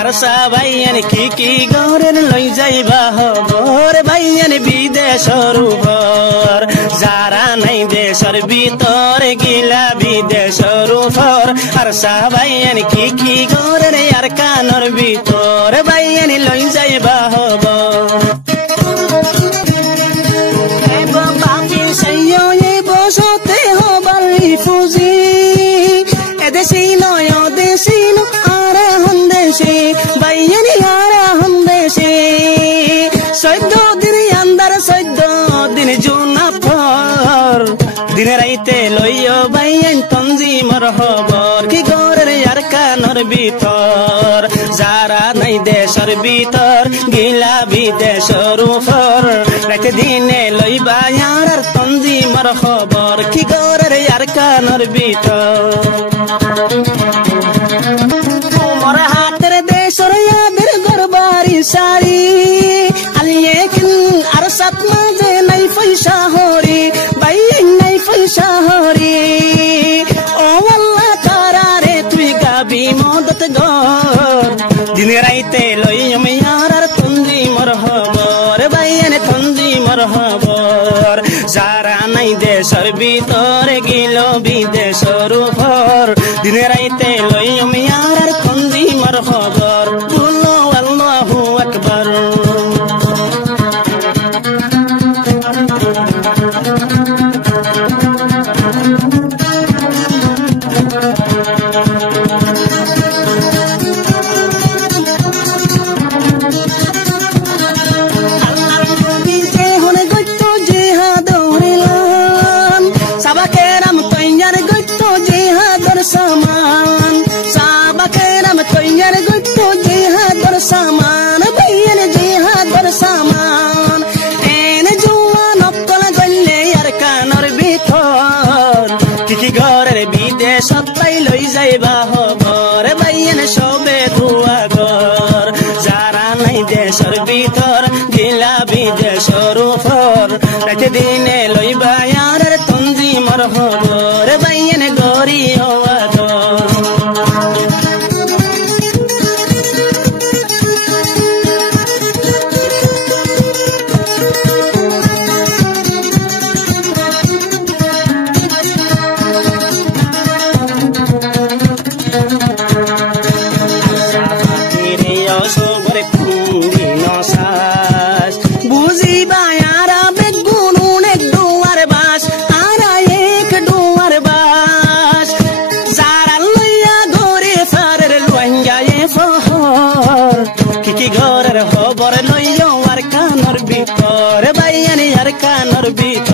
ARSA ভাইয়ান কি গরের লই যাইবা হবর ভাইয়ান বিদেশর উপর যারা নাই দেশের ভিতর গিলা বিদেশর উপর আরসা ভাইয়ান কি গরের আর কানর ভিতর ভাইয়ান লই যাইবা হবর বসতে হবার ফুজি এদেশি নয় দেশি আর হন্দেশি বাইয়ানি আর হন্দেশি 14 দিন আন্দার 14 দিন জুনাফর দিনে রাইতে লইও বাইয়ান তঞ্জিমর হবর কি গরের আর কানর ভিতর যারা নাই দেশের ভিতর গিলা বিদেশর উপর রাইতে দিনে লইবা আর তঞ্জিমর খবর কি গরের আর কানর ভিতর তোমার হাতের দেশের ইয়াদের গরবারি সারি আলিয়ে কিন আর সাত মাঝে নাই পয়সা হরি বাইন নাই পয়সা হরি ও আল্লাহ তারারে তুই গাবি মদত গর দিনে রাইতে লইম ইয়ার তঞ্জিমর খবর বাইন তঞ্জিমর খবর যারা নাই দেশের ভিতর গিল বিদেশের উপর দিনে রাইতে লইম ইয়ার তঞ্জিমর খবর বলো আল্লাহু আকবার saman bayan jihad saman en juwan okkol golle yar kanor bitor kiki gorer bideshot tai loi jaiba hobor bayan sobe duwa gor jara nai deshor bitor gila bideshor upor rate dine loiba yar tঞ্জিমর hobor bayan gori howa Hobor loyo ar kanor bitor bayani ar kanor bitor